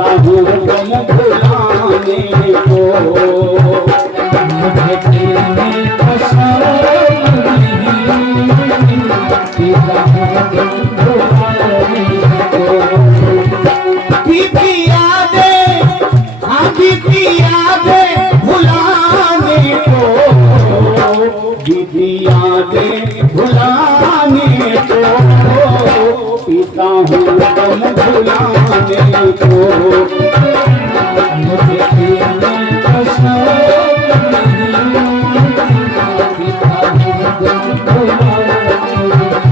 पीता हूँ गम भुलाने को। मुझे पीने का शौक नहीं, पीता हूँ गम भुलाने को। बीती यादें, हाँ बीती यादें भुलाने को, बीती यादें भुलाने को, पीता हूँ गम भुलाने को। मुझे पीने का शौक नहीं, पीता हूँ गम भुलाने को।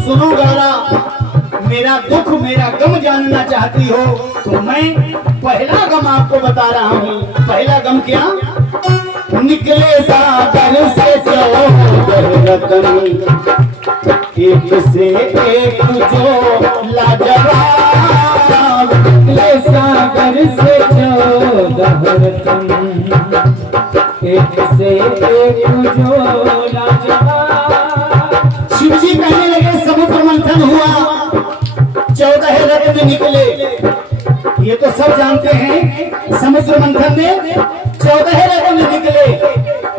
सुनो गौरा, मेरा दुख मेरा गम जानना चाहती हो तो मैं पहला गम आपको बता रहा हूँ। पहला गम क्या? निकले सागर से चौदह रतन, एक से एक जो लाजवाब। निकले सागर से चौदह रतन, एक से एक जो लाजवाब। शिव जी कहने लगे समुद्र मंथन हुआ, 14 रत्न निकले। ये तो सब जानते हैं, समुद्र मंथन में 14 रत्न निकले।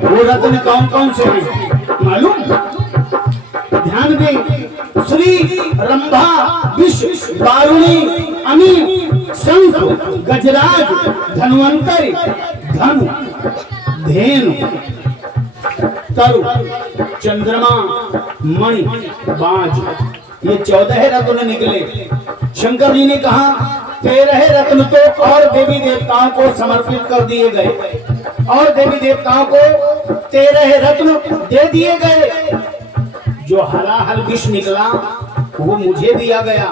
वो रत्न कौन कौन से हैं मालूम? ध्यान दें, श्री, रंभा, विष, वारुणी, अमी, शंख, गजराज, धन्वंतरि, धनु, धेनु, तरु, चंद्रमा, मणि, बाज, ये 14 रत्न निकले। शंकर जी ने कहा 13 रत्न तो और देवी देवताओं को समर्पित कर दिए गए, और देवी देवताओं को 13 रत्न दे दिए गए। जो हलाहल विष निकला वो मुझे दिया गया।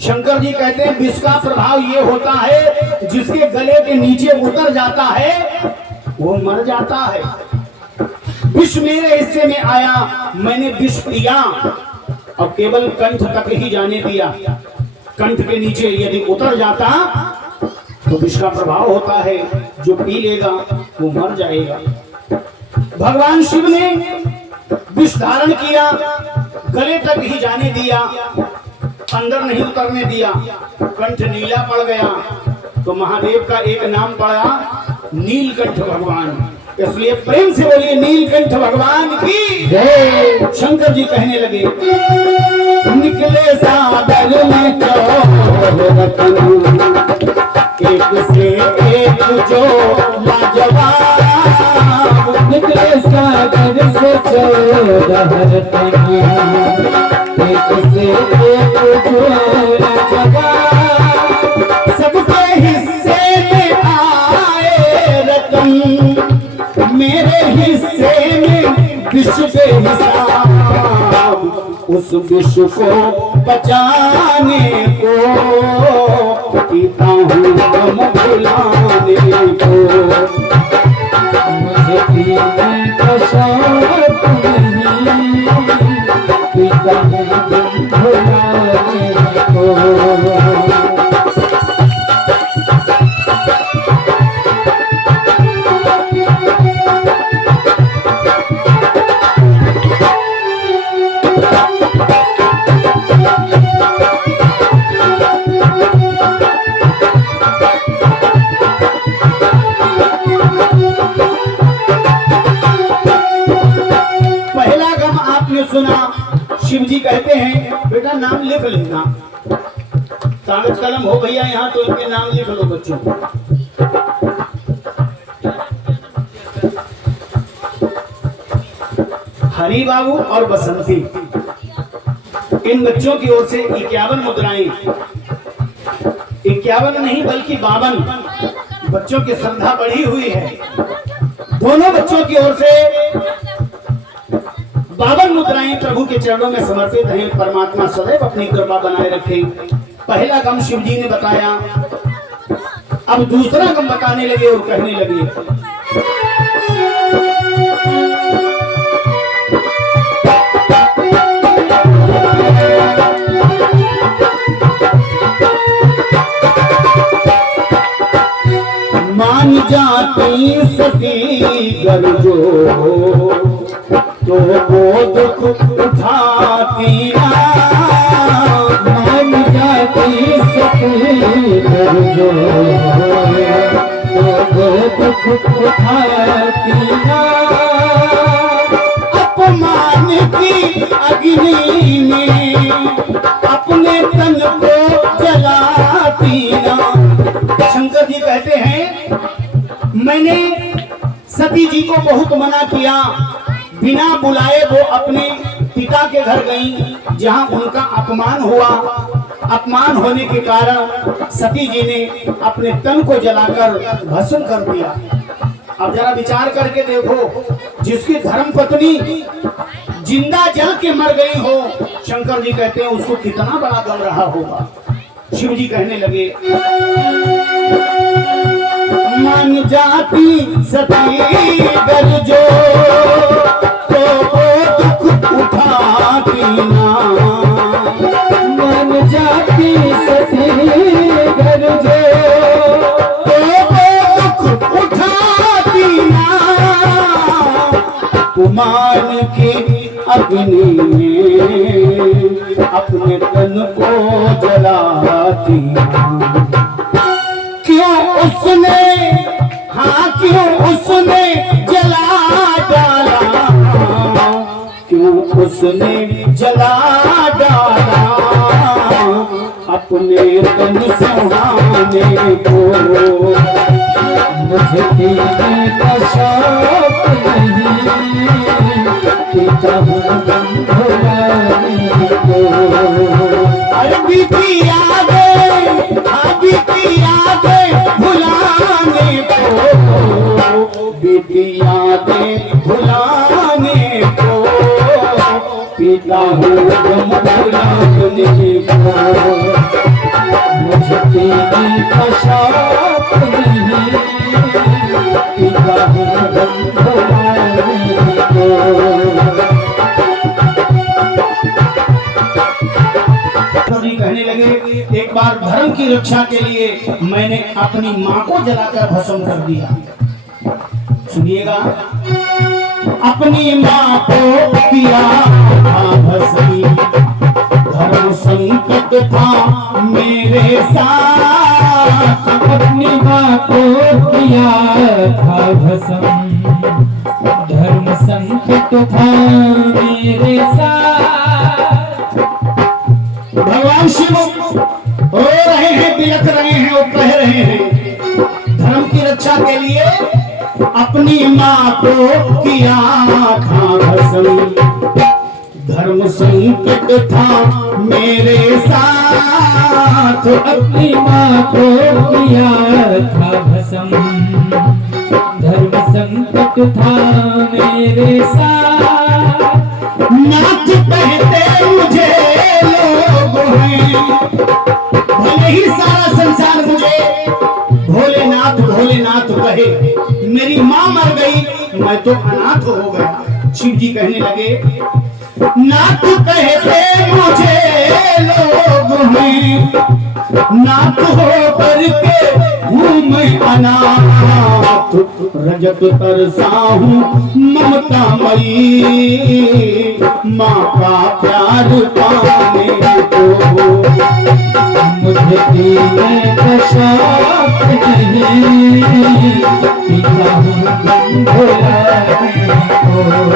शंकर जी कहते हैं विष का प्रभाव ये होता है जिसके गले के नीचे उतर जाता है वो मर जाता है। विष मेरे हिस्से में आया, मैंने विष पिया और केवल कंठ तक ही जाने दिया। कंठ के नीचे यदि उतर जाता तो विष का प्रभाव होता है, जो पी लेगा वो मर जाएगा। भगवान शिव ने विष धारण किया, गले तक ही जाने दिया, अंदर नहीं उतरने दिया। कंठ नीला पड़ गया तो महादेव का एक नाम पड़ा नीलकंठ भगवान। इसलिए प्रेम से बोलिए नीलकंठ भगवान की जय। शंकर जी कहने लगे निकले सागर में चौदह रत्न, एक से एक जो लाजवाब। निकले सागर से 14 रत्न, एक से एक जो लाजवाब। सबके हिस्से में आए रत्न, मेरे हिस्से में विष के हिसाब। उस विष को बचाने को पीता हूँ गम भुलाने को। मुझे पीने का शौक नहीं, पीता हूँ गम भुलाने को। सुना, शिव जी कहते हैं बेटा नाम लिख लेना। कागज कलम हो भैया यहाँ तो इनके नाम लिख लो बच्चों। हरि बाबू और बसंती, इन बच्चों की ओर से 51 मुद्राएं, 51 नहीं बल्कि 52 बच्चों की श्रद्धा बढ़ी हुई है। दोनों बच्चों की ओर से 52 मुद्राएं प्रभु के चरणों में समर्पित हैं। परमात्मा सदैव अपनी कृपा बनाए रखे। पहला गम शिव जी ने बताया अब दूसरा गम बताने लगे और कहने लगे, मान जाती सती गरजो तो वो दुख उठाती ना, मान जाती सती गरजो तो वो दुख उठाती ना, अपमान की अग्नि में अपने तन को जलाती ना। शंकर जी कहते हैं, मैंने सती जी को बहुत मना किया, बिना बुलाए वो अपने पिता के घर गई, जहां उनका अपमान हुआ। अपमान होने के कारण सती जी ने अपने तन को जलाकर भस्म कर दिया। अब जरा विचार करके देखो, जिसकी धर्म पत्नी जिंदा जल के मर गई हो, शंकर जी कहते हैं उसको कितना बड़ा गम रहा होगा। शिव जी कहने लगे, मान जाती सती गरजो तो वो दुख उठाती ना, मान जाती सती गरजो तो वो दुख उठाती ना, अपमान की अग्नि में अपने तन को जलाती ना। क्यों उसने, हाँ क्यों उसने जला डाला, क्यों उसने जला डाला अपने तन सुहाने को। मुझे पीने का शौक नहीं, पीता हूँ गम भुलाने को। अरे बीती यादें, हाँ बीती यादें भुलाने को, बीती यादें भुलाने को, पीता हूँ गम भुलाने को। मुझे पीने का शौक नहीं, पीता हूँ गम भुलाने को। कहने लगे, एक बार धर्म की रक्षा के लिए मैंने अपनी माँ को जलाकर भस्म कर दिया। सुनिएगा, अपनी माँ को किया भस्म, धर्म संकट था मेरे साथ। अपनी माँ को किया था भस्म, धर्म संकट था मेरे साथ। भगवान शिव रो रहे हैं, बिलख रहे हैं और कह रहे हैं, धर्म की रक्षा के लिए अपनी माँ को किया था भस्म, धर्म संकट था मेरे साथ। अपनी माँ को किया था भस्म, धर्म संकट था मेरे साथ। नाथ कहते मुझे लोग हैं, भले ही सारा संसार मुझे भोलेनाथ भोलेनाथ कहे, मेरी माँ मर गई, मैं तो अनाथ हो गया। शिव जी कहने लगे, नाथ कहते मुझे लोग हैं, नाथ हो करके हूँ मैं अनाथ। रजत तरसा हूँ ममता मई, माँ का प्यार पाने को। मुझे पीने का शौक नहीं, पीता हूँ गम भुलाने को।